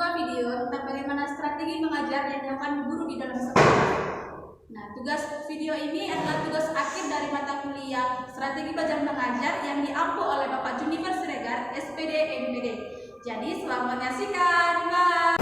sebuah video tentang bagaimana strategi mengajar yang dilakukan guru di dalam sekolah. Nah, tugas video ini adalah tugas akhir dari mata kuliah Strategi Belajar Mengajar yang diampu oleh Bapak Junifer Siregar, SPD MPD. Jadi, selamat menyaksikan. Bye.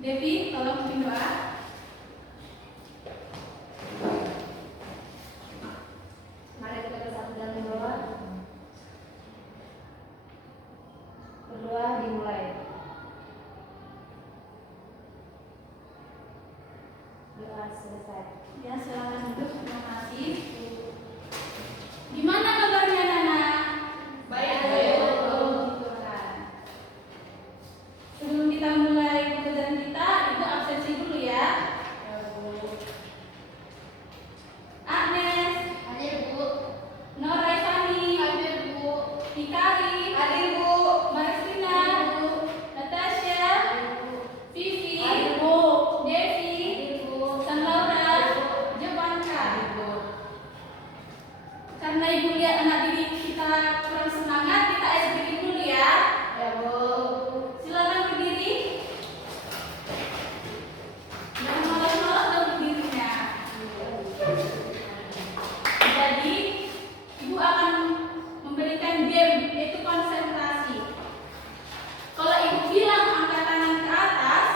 Devi, tolong pimpin doa. Mari kita bersatu dalam berdoa. Berdoa dimulai. Doa selesai. Ya, silakan duduk. Terima kasih. Gimana kabarnya, Nana? Baik. Sebelum kita mulai pembelajaran kita, Ibu absensi dulu ya. Agnes, Hadir, Bu. Noraisani, Hadir, Bu. Hikari, Hadir, Bu. Maristina, Natasha, Vivi, Hadir, Bu. Devi, Hadir, Bu. San Laura, Jepanka. Karena Ibu lihat anak didik kita kurang semangat, kita SBK dulu ya. Ya, Bu. Silakan berdiri. Jangan malas-malas dalam berdirinya. Jadi, Ibu akan memberikan game, yaitu konsentrasi. Kalau Ibu bilang angkat tangan ke atas,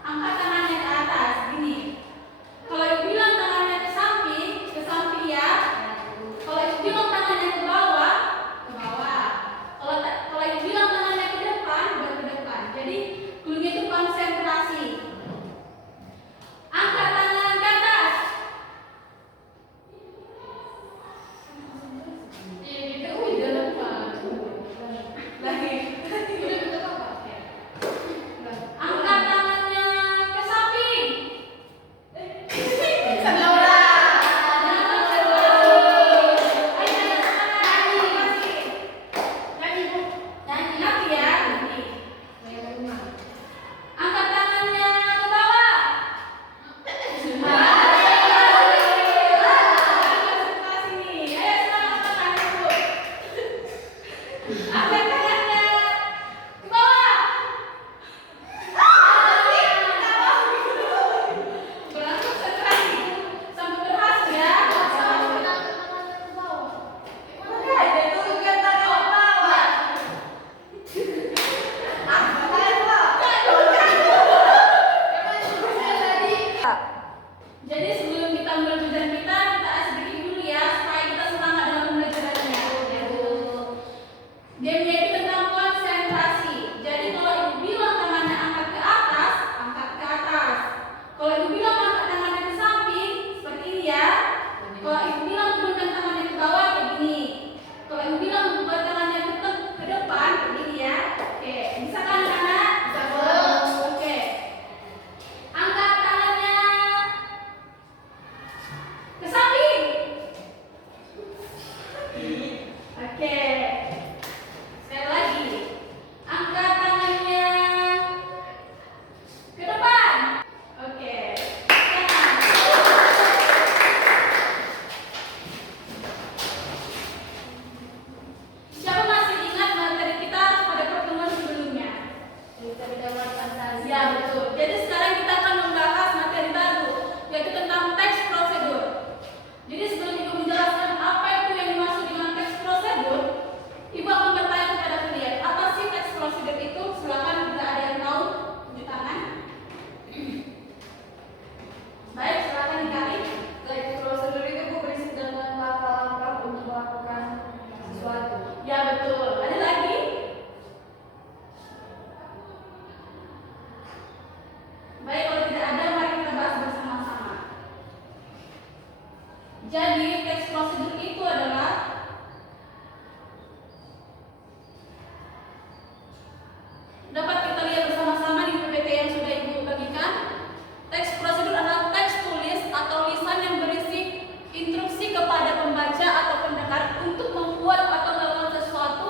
angkat tangannya ke atas, gini. Kalau Ibu bilang tangannya ke samping ya. Kalau Ibu bilang tangannya ke bawah teks prosedur itu adalah dapat kita lihat bersama-sama di PPT yang sudah Ibu bagikan. Teks prosedur adalah teks tulis atau lisan yang berisi instruksi kepada pembaca atau pendengar untuk membuat atau melakukan sesuatu.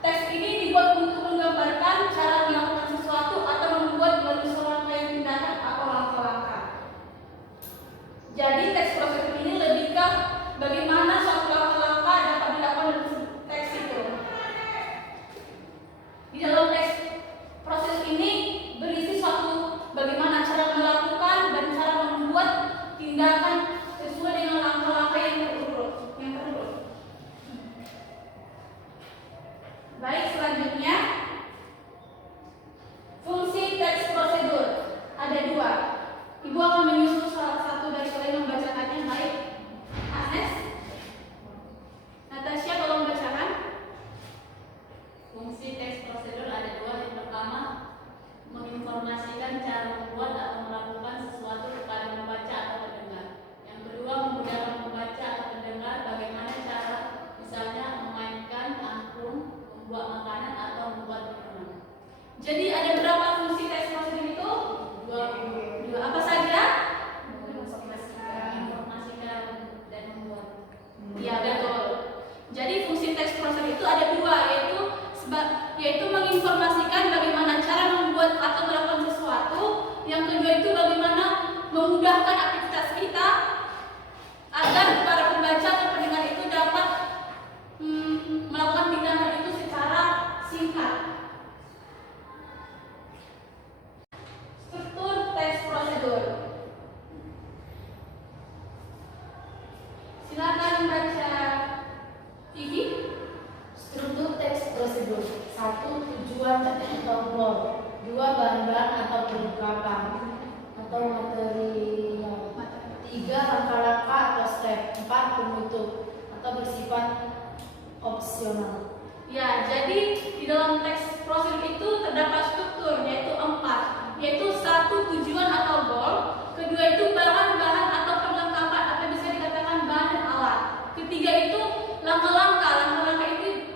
Teks ini dibuat untuk menggambarkan cara melakukan sesuatu atau membuat melalui serangkaian tindakan atau langkah-langkah. Jadi teks prosedur ini lebih ke bagaimana suatu langkah-langkah dapat dilakukan dalam teks itu. Di dalam teks proses ini berisi suatu bagaimana cara melakukan dan cara membuat tindakan sesuai dengan langkah-langkah yang terurut. Baik, selanjutnya fungsi teks prosedur ada dua. Ibu akan menyusul salah satu dari kalian membacakannya. Baik, Agnes, Natasha, tolong bacakan. Fungsi teks prosedur ada dua. Yang pertama, menginformasikan cara membuat atau melakukan sesuatu kepada pembaca atau pendengar. Yang kedua, memudahkan pembaca atau pendengar bagaimana cara, misalnya memainkan angklung, membuat makanan atau membuat minuman. Jadi ada berapa fungsi teks prosedur itu? Dua. Apa saja? Menginformasikan dan membuat. Iya, betul. Jadi fungsi teks prosedur itu ada dua, yaitu menginformasikan bagaimana cara membuat atau melakukan sesuatu. Yang kedua itu bagaimana memudahkan aktivitas kita agar para pembaca atau pendengar itu dapat melakukan tindakan itu secara singkat. Struktur teks prosedur. Silakan baca Vivi. Struktur teks prosedur. 1. Tujuan atau goal. 2. Bahan-bahan atau perlengkapan atau material. 3. Langkah-langkah atau step. 4. Penutup atau bersifat opsional. Ya, jadi di dalam teks prosedur itu terdapat struktur, yaitu 4, yaitu 1. Tujuan atau goal. Kedua itu bahan-bahan atau perlengkapan atau bisa dikatakan bahan dan alat. Ketiga itu langkah-langkah.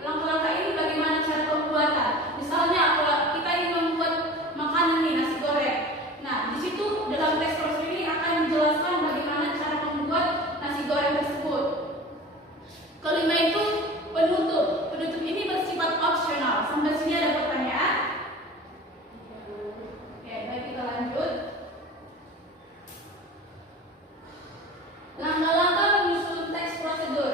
Langkah-langkah ini bagaimana cara pembuatan. Misalnya kalau kita ingin membuat makanan nih, nasi goreng. Nah, di situ dalam teks prosedur ini akan dijelaskan bagaimana cara membuat nasi goreng tersebut. Kelima itu penutup. Penutup ini bersifat opsional. Sampai sini ada pertanyaan? Oke, baik, kita lanjut. Langkah-langkah menyusun teks prosedur.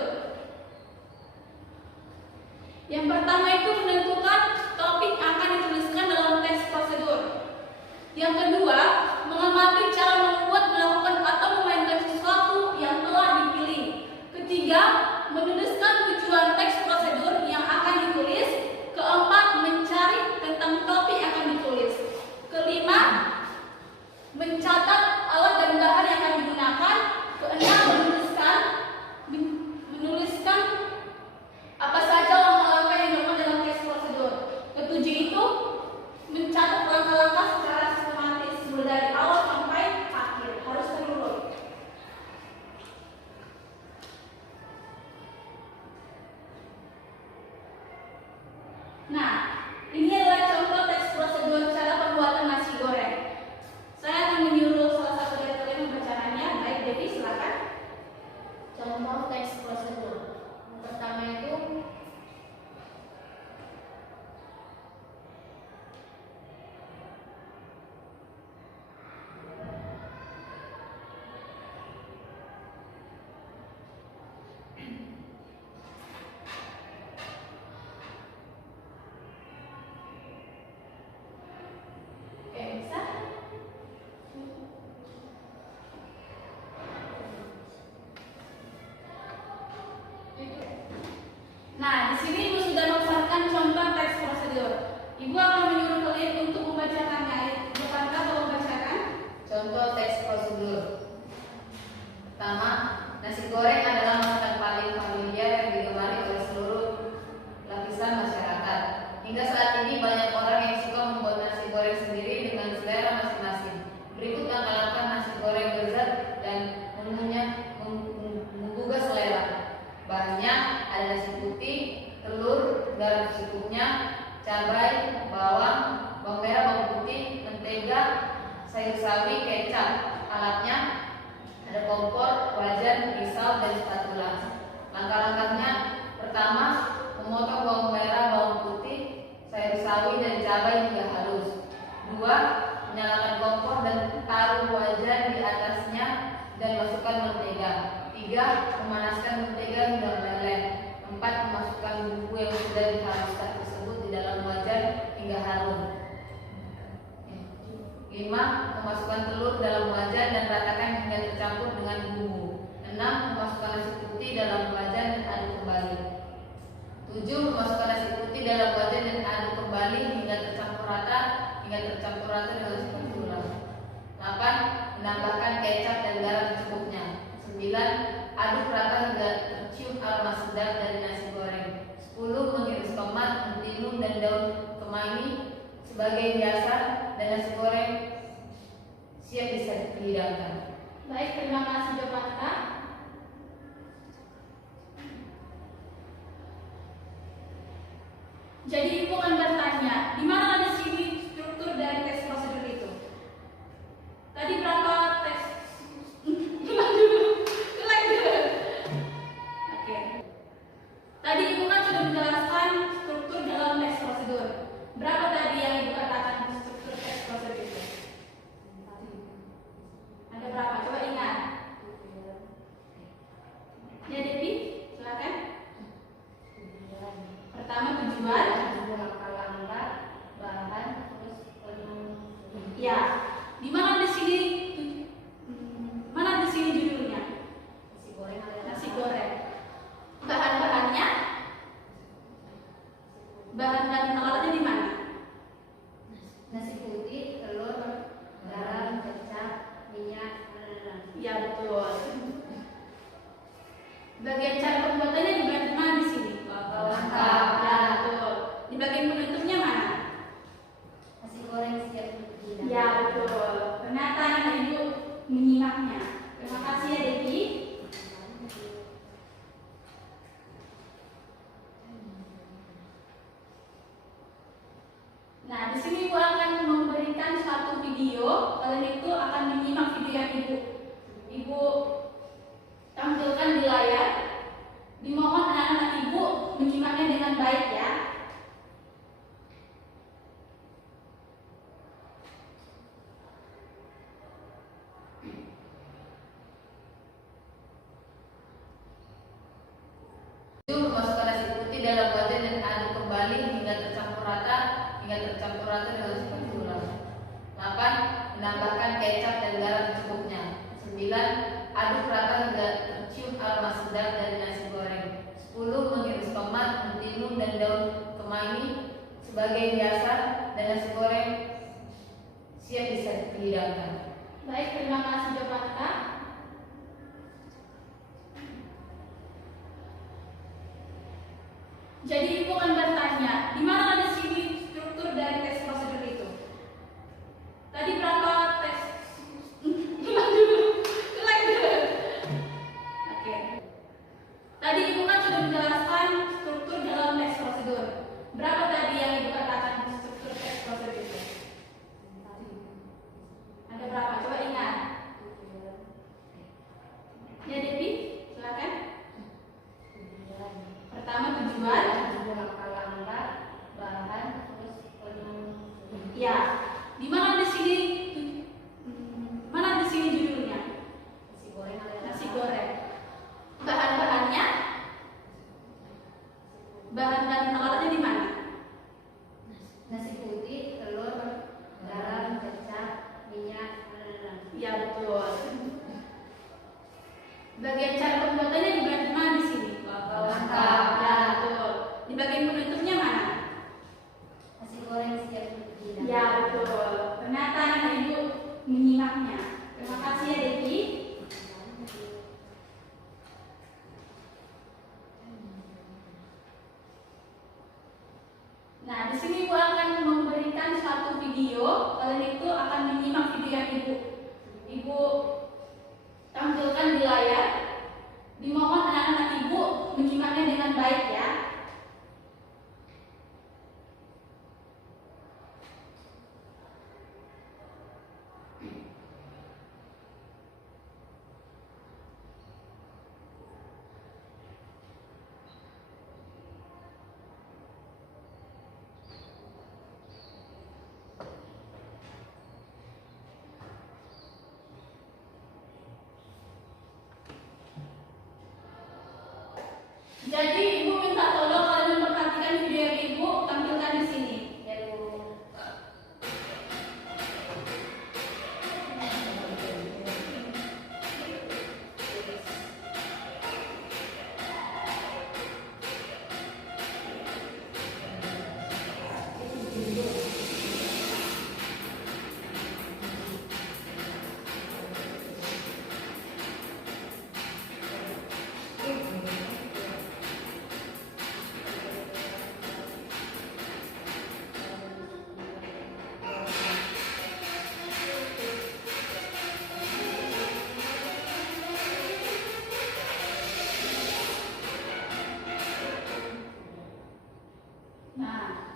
Yang pertama itu menentukan topik yang akan dituliskan dalam teks prosedur. Yang kedua, mengamati cara membuat, melakukan atau memainkan sesuatu yang telah dipilih. Ketiga, menuliskan tujuan teks prosedur yang akan ditulis. Keempat, mencari tentang topik yang akan ditulis. Kelima, mencatat alat dan bahan yang akan digunakan. Keenam, menuliskan apa saja langkah-langkah yang dilakukan dalam teks prosedur. Ketujuh itu mencatat langkah-langkah secara sistematis mulai dari awal sampai akhir, harus terurut. Nah, ini adalah contoh teks prosedur cara pembuatan nasi goreng. Saya akan menyuruh salah satu dari kalian membacakannya. Baik, Devi, silakan. Contoh teks prosedur. Yang pertama itu Oke, bisa? Nah, di sini Ibu sudah membuatkan contoh teks prosedur. Ibu akan menyuruh kalian untuk membacakannya. Bukankah kalau membacakan? Contoh teks prosedur. Pertama, nasi goreng adalah masakan paling familiar yang digemari oleh seluruh lapisan masyarakat. Hingga saat ini banyak orang yang suka membuat nasi goreng sendiri dengan selera masing-masing. Berikut langkah-langkah nasi goreng lezat dan menggugah selera. Bahan-bahannya ada nasi putih, telur, garam secukupnya, cabai, bawang, bawang merah, bawang putih, mentega, sayur sawi, kecap. Alatnya ada kompor, wajan, pisau, dan spatula. Langkah-langkahnya: pertama, memotong bawang merah, bawang putih, sayur sawi, dan cabai hingga halus. Dua, menyalakan kompor dan taruh wajan di atasnya dan masukkan mentega. Tiga, memanaskan mentega hingga meleleh. Empat, memasukkan bumbu yang sudah dihaluskan tersebut di dalam wajan hingga harum. 5. Memasukkan telur dalam wajan dan ratakan hingga tercampur dengan bumbu. 6. Memasukkan nasi putih dalam wajan dan aduk kembali. 7. Memasukkan nasi putih dalam wajan dan aduk kembali hingga tercampur rata dengan spatula. 8. Menambahkan kecap dan garam secukupnya. 9. Aduk rata hingga tercium aroma sedap dari nasi goreng. 10. Mengiris tomat, mentimun, dan daun kemangi sebagai hiasan, dan nasi goreng siap dihidangkan. Baik, terima kasih Jopaka. Jadi Ibu akan bertanya, di mana di sini struktur dari tes prosedur itu? Tadi berapa tes? Ulang dulu. Oke. Tadi Ibu kan sudah menjelaskan struktur dalam tes prosedur. Berapa tadi yang Ibu katakan struktur tes prosedur itu? Ada berapa? Coba ingat. Ya Devi, silakan. Pertama, tujuan. Langkah-langkah, bahan, terus Ya. Di mana di sini? Mana di sini judulnya? nasi goreng. Nasi goreng. Bahan-bahannya? Bahan-bahan alatnya di mana? Nasi putih, telur, garam, kecap, minyak, Ya betul. Bagian cara pembuatannya di bagian mana di sini? Langkah. Ya betul. Di bagian penutupnya mana? Nasi goreng siap dihidangkan. Ya betul. Ternyata anak Ibu menyimaknya. Terima kasih ya Devi. Nah, di sini Ibu akan memberikan satu video. Kalian itu akan menyimak video yang Ibu tampilkan di layar. Dimohon anak-anak Ibu menyimaknya dengan baik ya. Masukkan nasi putih dalam wajan dan aduk kembali hingga tercampur rata dengan spatula. 8. Menambahkan kecap dan garam secukupnya. 9. Aduk rata hingga tercium aroma sedap dari nasi goreng. 10. Mengiris tomat, mentimun, dan daun kemangi sebagai hiasan, dan nasi goreng siap dihidangkan. Baik, terima kasih Jopaka. Jadi Ibu akan bertanya, di mana di sini struktur dari tes prosedur itu? Tadi berapa tes? Ulang dulu. Oke. Tadi Ibu kan sudah menjelaskan struktur dalam tes prosedur. Berapa tadi yang Ibu katakan struktur tes prosedur itu? Ada berapa? Coba ingat. Ya Devi, silakan. Pertama, tujuan. Langkah-langkah, bahan, terus Ya. Di mana di sini? Mana di sini judulnya? nasi goreng. Nasi goreng. Bahan-bahannya? Bahan-bahan alatnya di mana? Nasi putih, telur, garam, kecap, minyak, Ya betul. Bagian cara pembuatannya di bagian mana di sini? Langkah. Ya betul. Di bagian penutupnya mana? nasi goreng siap dihidangkan. Ya betul. Ternyata anak Ibu menyimaknya. Terima kasih ya Devi. Nah, di sini Ibu akan memberikan satu video. Kalian itu akan menyimak video yang Ibu tampilkan di layar. Dimohon anak-anak Ibu menyimaknya Jadi Ibu minta tolong kalian memperhatikan video yang Ibu tampilkan di sini. Ya Bu. Nah,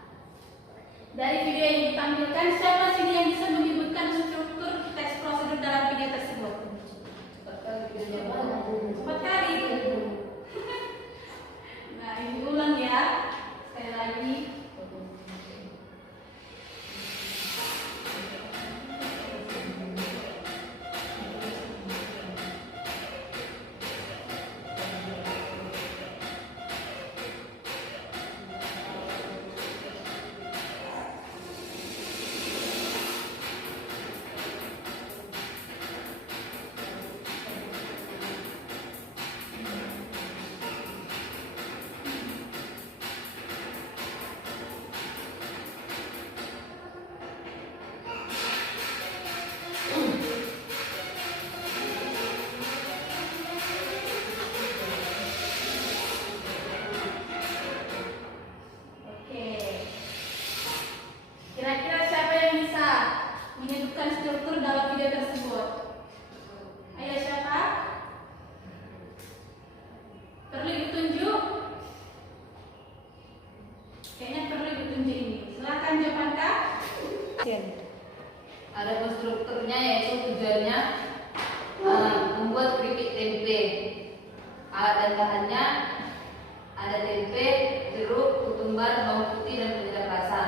dari video yang ditampilkan, siapa sini yang bisa menyebutkan struktur teks prosedur dalam video tersebut? Cepat kali videonya Bu. Cepat kali. Nah, Ibu ulang ya. Sekali lagi. Oke. Kira-kira siapa yang bisa menyebutkan struktur dalam video tersebut? Ayo siapa? Perlu ditunjuk? Kayaknya perlu ditunjuk ini. Silakan jawaban Kak. Ada strukturnya yaitu tujuannya membuat keripik tempe. Alat dan bahannya ada tempe, jeruk, ketumbar, bawang putih dan penyedap rasa.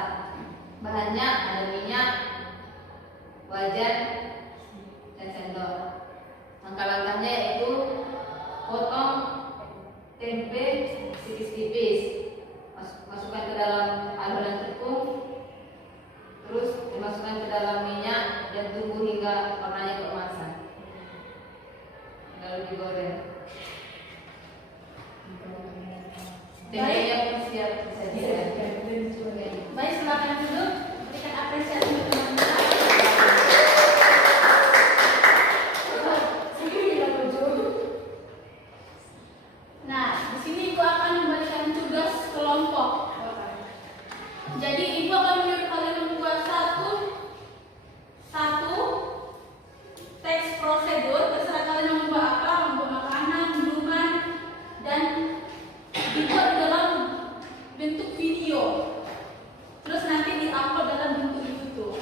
Bahannya ada minyak, wajan, dan sendok. Langkah-langkahnya yaitu potong tempe tipis-tipis, masukkan ke dalam adonan tepung, terus dimasukkan ke dalam minyak dan tunggu hingga warnanya keemasan. Lalu digoreng. Tempenya pun siap disajikan. Baik, silakan duduk. Berikan apresiasi untuk teman-teman. Nah, di sini Ibu akan memberikan tugas kelompok. Jadi Ibu akan menyuruh kalian membuat satu teks prosedur. Terserah kalian mau membuat apa, membuat makanan, minuman, dan dibuat dalam bentuk video. Terus nanti diupload dalam bentuk YouTube.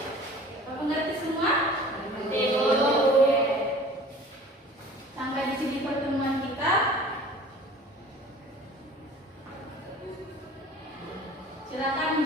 Bapak mengerti semua? Oke. Sampai di sini pertemuan kita. Silakan